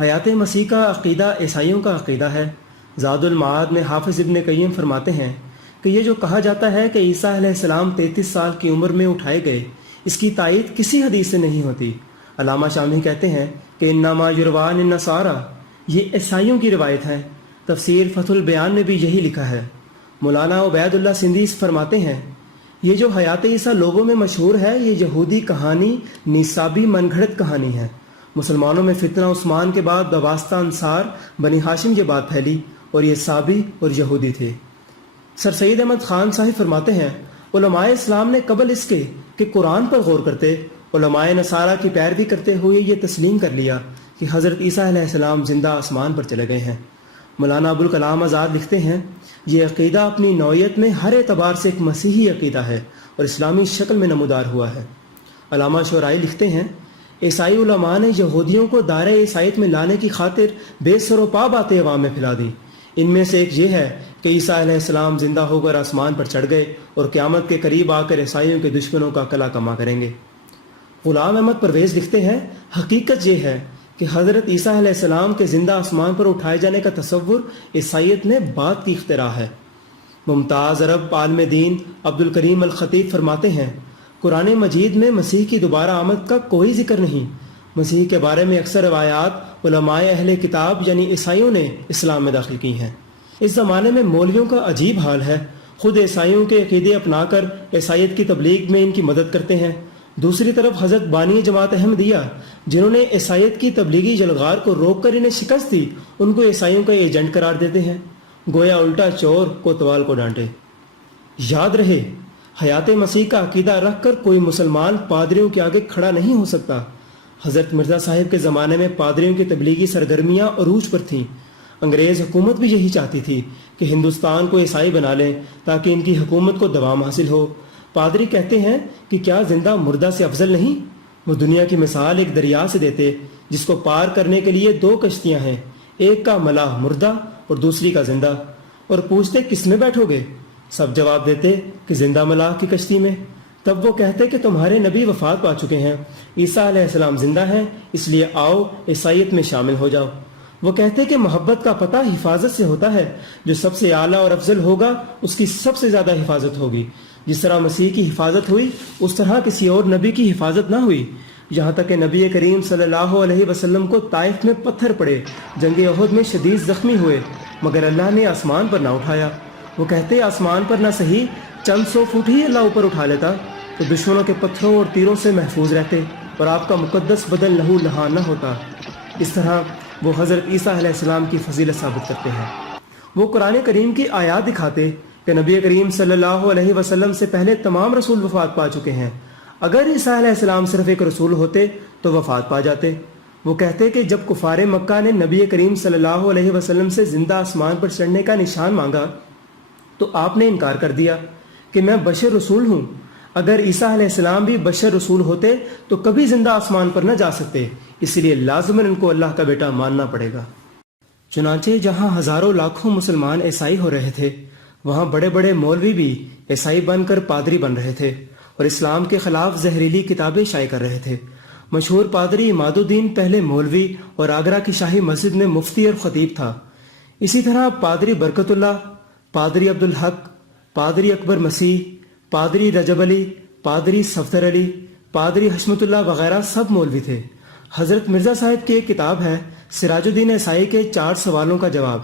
حیات مسیح کا عقیدہ عیسائیوں کا عقیدہ ہے۔ زاد المعاد میں حافظ ابن قیم فرماتے ہیں کہ یہ جو کہا جاتا ہے کہ عیسیٰ علیہ السلام 33 سال کی عمر میں اٹھائے گئے، اس کی تائید کسی حدیث سے نہیں ہوتی۔ علامہ شامی کہتے ہیں کہ انما یروان النصارى، یہ عیسائیوں کی روایت ہے۔ تفسیر فتح البیان میں بھی یہی لکھا ہے۔ مولانا عبید اللہ سندھی فرماتے ہیں یہ جو حیات عیسیٰ لوگوں میں مشہور ہے، یہ یہودی کہانی، نصابی من گھڑت کہانی ہے۔ مسلمانوں میں فتنہ عثمان کے بعد بواسطہ انصار بنی ہاشم یہ بات پھیلی اور یہ صابی اور یہودی تھے۔ سر سید احمد خان صاحب فرماتے ہیں علماء اسلام نے قبل اس کے کہ قرآن پر غور کرتے، علماء نصارہ کی پیروی کرتے ہوئے یہ تسلیم کر لیا کہ حضرت عیسیٰ علیہ السلام زندہ آسمان پر چلے گئے ہیں۔ مولانا ابوالکلام آزاد لکھتے ہیں یہ عقیدہ اپنی نوعیت میں ہر اعتبار سے ایک مسیحی عقیدہ ہے اور اسلامی شکل میں نمودار ہوا ہے۔ علامہ شعرائی لکھتے ہیں عیسائی علماء نے یہودیوں کو دائرہ عیسائیت میں لانے کی خاطر بے سر و پا باتیں عوام میں پھیلا دی۔ ان میں سے ایک یہ ہے کہ عیسیٰ علیہ السلام زندہ ہو کر آسمان پر چڑھ گئے اور قیامت کے قریب آ کر عیسائیوں کے دشمنوں کا قلع کما کریں گے۔ غلام احمد پرویز لکھتے ہیں حقیقت یہ ہے کہ حضرت عیسیٰ علیہ السلام کے زندہ آسمان پر اٹھائے جانے کا تصور عیسائیت میں بات کی اختراع ہے۔ ممتاز عرب عالم دین عبدالکریم الخطیب فرماتے ہیں قرآن مجید میں مسیح کی دوبارہ آمد کا کوئی ذکر نہیں۔ مسیح کے بارے میں اکثر روایات علماء اہل کتاب یعنی عیسائیوں نے اسلام میں داخل کی ہیں۔ اس زمانے میں مولویوں کا عجیب حال ہے، خود عیسائیوں کے عقیدے اپنا کر عیسائیت کی تبلیغ میں ان کی مدد کرتے ہیں، دوسری طرف حضرت بانی جماعت احمدیہ جنہوں نے عیسائیت کی تبلیغی جلغار کو روک کر انہیں شکست دی، ان کو عیسائیوں کا ایجنٹ قرار دیتے ہیں، گویا الٹا چور کوتوال کو ڈانٹے۔ یاد رہے حیات مسیح کا عقیدہ رکھ کر کوئی مسلمان پادریوں کے آگے کھڑا نہیں ہو سکتا۔ حضرت مرزا صاحب کے زمانے میں پادریوں کی تبلیغی سرگرمیاں عروج پر تھیں۔ انگریز حکومت بھی یہی چاہتی تھی کہ ہندوستان کو عیسائی بنا لیں تاکہ ان کی حکومت کو دوام حاصل ہو۔ پادری کہتے ہیں کہ کیا زندہ مردہ سے افضل نہیں؟ وہ دنیا کی مثال ایک دریا سے دیتے جس کو پار کرنے کے لیے 2 کشتیاں ہیں، ایک کا ملاح مردہ اور دوسری کا زندہ، اور پوچھتے کس میں بیٹھو گے؟ سب جواب دیتے کہ زندہ ملاح کی کشتی میں۔ تب وہ کہتے کہ تمہارے نبی وفات پا چکے ہیں، عیسیٰ علیہ السلام زندہ ہیں، اس لیے آؤ عیسائیت میں شامل ہو جاؤ۔ وہ کہتے کہ محبت کا پتہ حفاظت سے ہوتا ہے، جو سب سے اعلیٰ اور افضل ہوگا اس کی سب سے زیادہ حفاظت ہوگی۔ جس طرح مسیح کی حفاظت ہوئی اس طرح کسی اور نبی کی حفاظت نہ ہوئی، یہاں تک کہ نبی کریم صلی اللہ علیہ وسلم کو طائف میں پتھر پڑے، جنگ احد میں شدید زخمی ہوئے، مگر اللہ نے آسمان پر نہ اٹھایا۔ وہ کہتے آسمان پر نہ صحیح چند 100 فٹ ہی اللہ اوپر اٹھا لیتا تو دشمنوں کے پتھروں اور تیروں سے محفوظ رہتے اور آپ کا مقدس بدن لہو لہان نہ ہوتا۔ اس طرح وہ حضرت عیسیٰ علیہ السلام کی فضیلت ثابت کرتے ہیں۔ وہ قرآن کریم کی آیات دکھاتے کہ نبی کریم صلی اللہ علیہ وسلم سے پہلے تمام رسول وفات پا چکے ہیں، اگر عیسیٰ علیہ السلام صرف ایک رسول ہوتے تو وفات پا جاتے۔ وہ کہتے کہ جب کفار مکہ نے نبی کریم صلی اللہ علیہ وسلم سے زندہ آسمان پر چڑھنے کا نشان مانگا تو آپ نے انکار کر دیا کہ میں بشر رسول ہوں، اگر عیسیٰ علیہ السلام بھی بشر رسول ہوتے تو کبھی زندہ آسمان پر نہ جا سکتے، اس لیے لازماً ان کو اللہ کا بیٹا ماننا پڑے گا۔ چنانچہ جہاں ہزاروں لاکھوں مسلمان عیسائی ہو رہے تھے، وہاں بڑے بڑے مولوی بھی عیسائی بن کر پادری بن رہے تھے اور اسلام کے خلاف زہریلی کتابیں شائع کر رہے تھے۔ مشہور پادری عماد الدین پہلے مولوی اور آگرہ کی شاہی مسجد میں مفتی اور خطیب تھا۔ اسی طرح پادری برکت اللہ، پادری عبدالحق، پادری اکبر مسیح، پادری رجب علی، پادری صفدر علی، پادری حشمت اللہ وغیرہ سب مولوی تھے۔ حضرت مرزا صاحب کی ایک کتاب ہے سراج الدین عیسائی کے 4 سوالوں کا جواب۔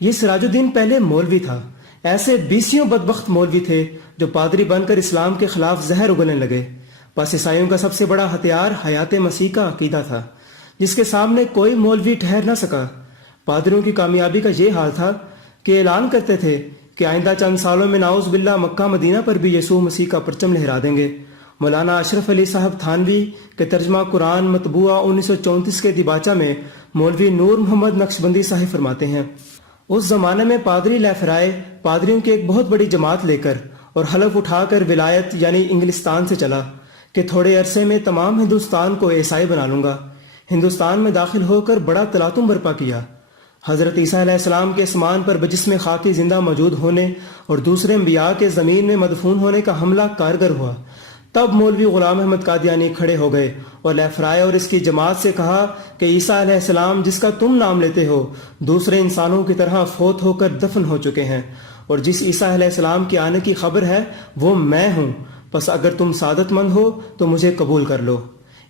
یہ سراج الدین پہلے مولوی تھا۔ ایسے 20 بدبخت مولوی تھے جو پادری بن کر اسلام کے خلاف زہر اگلنے لگے۔ بس عیسائیوں کا سب سے بڑا ہتھیار حیات مسیح کا عقیدہ تھا، جس کے سامنے کوئی مولوی ٹھہر نہ سکا۔ پادریوں کی کامیابی کا یہ حال تھا کہ اعلان کرتے تھے کہ آئندہ چند سالوں میں نعوذ باللہ مکہ مدینہ پر بھی یسوع مسیح کا پرچم لہرا دیں گے۔ مولانا اشرف علی صاحب تھانوی کے ترجمہ قرآن مطبوعہ 1934 کے دیباچہ میں مولوی نور محمد نقشبندی صاحب فرماتے ہیں اس زمانے میں پادری لیفرائے پادریوں کی ایک بہت بڑی جماعت لے کر اور حلف اٹھا کر ولایت یعنی انگلستان سے چلا کہ تھوڑے عرصے میں تمام ہندوستان کو عیسائی بنا لوں گا۔ ہندوستان میں داخل ہو کر بڑا تلاطم برپا کیا۔ حضرت عیسیٰ علیہ السلام کے اسمان پر بجسم خاکی زندہ موجود ہونے اور دوسرے انبیاء کے زمین میں مدفون ہونے کا حملہ کارگر ہوا۔ تب مولوی غلام احمد قادیانی کھڑے ہو گئے اور لیفرائے اور اس کی جماعت سے کہا کہ عیسیٰ علیہ السلام جس کا تم نام لیتے ہو دوسرے انسانوں کی طرح فوت ہو کر دفن ہو چکے ہیں، اور جس عیسیٰ علیہ السلام کے آنے کی خبر ہے وہ میں ہوں، پس اگر تم سعادت مند ہو تو مجھے قبول کر لو۔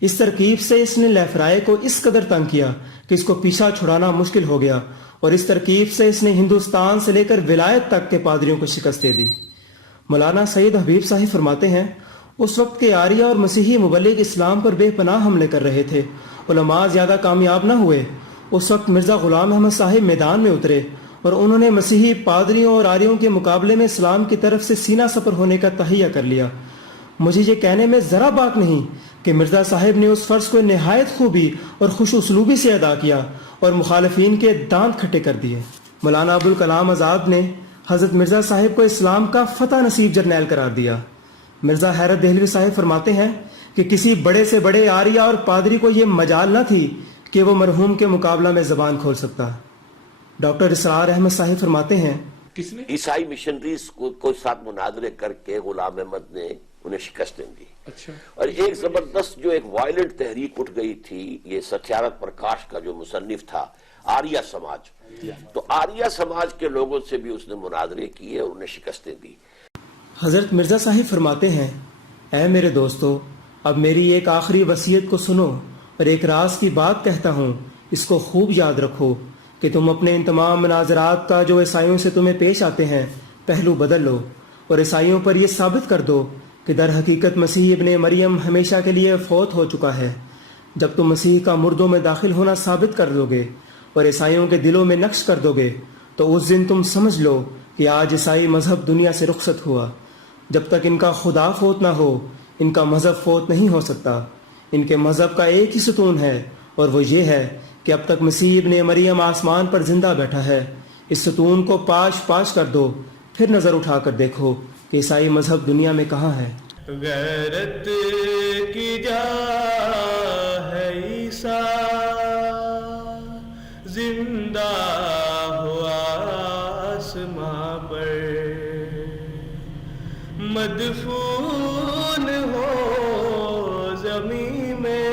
اس ترکیب سے اس نے لیفرائے کو اس قدر تنگ کیا کہ اس کو پیچھا چھڑانا مشکل ہو گیا، اور اس ترکیب سے اس نے ہندوستان سے لے کر ولایت تک کے پادریوں کو شکست دے دی۔ مولانا سید حبیب صاحب فرماتے ہیں اس وقت کے آریہ اور مسیحی مبلغ اسلام پر بے پناہ حملے کر رہے تھے، علماء زیادہ کامیاب نہ ہوئے۔ اس وقت مرزا غلام احمد صاحب میدان میں اترے اور انہوں نے مسیحی پادریوں اور آریوں کے مقابلے میں اسلام کی طرف سے سینہ سپر ہونے کا تہیہ کر لیا۔ مجھے یہ کہنے میں ذرا باک نہیں کہ مرزا صاحب نے اس فرض کو نہایت خوبی اور خوش اسلوبی سے ادا کیا اور مخالفین کے دانت کھٹے کر دیے۔ مولانا ابوالکلام آزاد نے حضرت مرزا صاحب کو اسلام کا فتح نصیب جرنیل قرار دیا۔ مرزا حیرت دہلوی صاحب فرماتے ہیں کہ کسی بڑے سے بڑے آریہ اور پادری کو یہ مجال نہ تھی کہ وہ مرحوم کے مقابلہ میں زبان کھول سکتا۔ ڈاکٹر اسرار احمد صاحب فرماتے ہیں کس نے عیسائی مشنریز کو ساتھ مناظرے کر کے غلام احمد نے انہیں شکست دی۔ اچھا، اور ایک زبردست جو ایک وائلنٹ تحریک اٹھ گئی تھی، یہ ستیارتھ پرکاش کا جو مصنف تھا آریہ سماج، تو آریہ سماج کے لوگوں سے بھی اس نے مناظرے کیے اور انہیں شکستیں دی۔ حضرت مرزا صاحب فرماتے ہیں اے میرے دوستو، اب میری ایک آخری وصیت کو سنو اور ایک راز کی بات کہتا ہوں، اس کو خوب یاد رکھو کہ تم اپنے ان تمام مناظرات کا جو عیسائیوں سے تمہیں پیش آتے ہیں پہلو بدل لو، اور عیسائیوں پر یہ ثابت کر دو کہ در حقیقت مسیح ابن مریم ہمیشہ کے لیے فوت ہو چکا ہے۔ جب تم مسیح کا مردوں میں داخل ہونا ثابت کر دو گے اور عیسائیوں کے دلوں میں نقش کر دو گے تو اس دن تم سمجھ لو کہ آج عیسائی مذہب دنیا سے رخصت ہوا۔ جب تک ان کا خدا فوت نہ ہو ان کا مذہب فوت نہیں ہو سکتا۔ ان کے مذہب کا ایک ہی ستون ہے اور وہ یہ ہے کہ اب تک مسیح ابن مریم آسمان پر زندہ بیٹھا ہے۔ اس ستون کو پاش پاش کر دو، پھر نظر اٹھا کر دیکھو کہ عیسائی مذہب دنیا میں کہاں ہے۔ غیرت کی جا ہے عیسیٰ زندہ ہوا آسماں پر، مدفون ہو زمین میں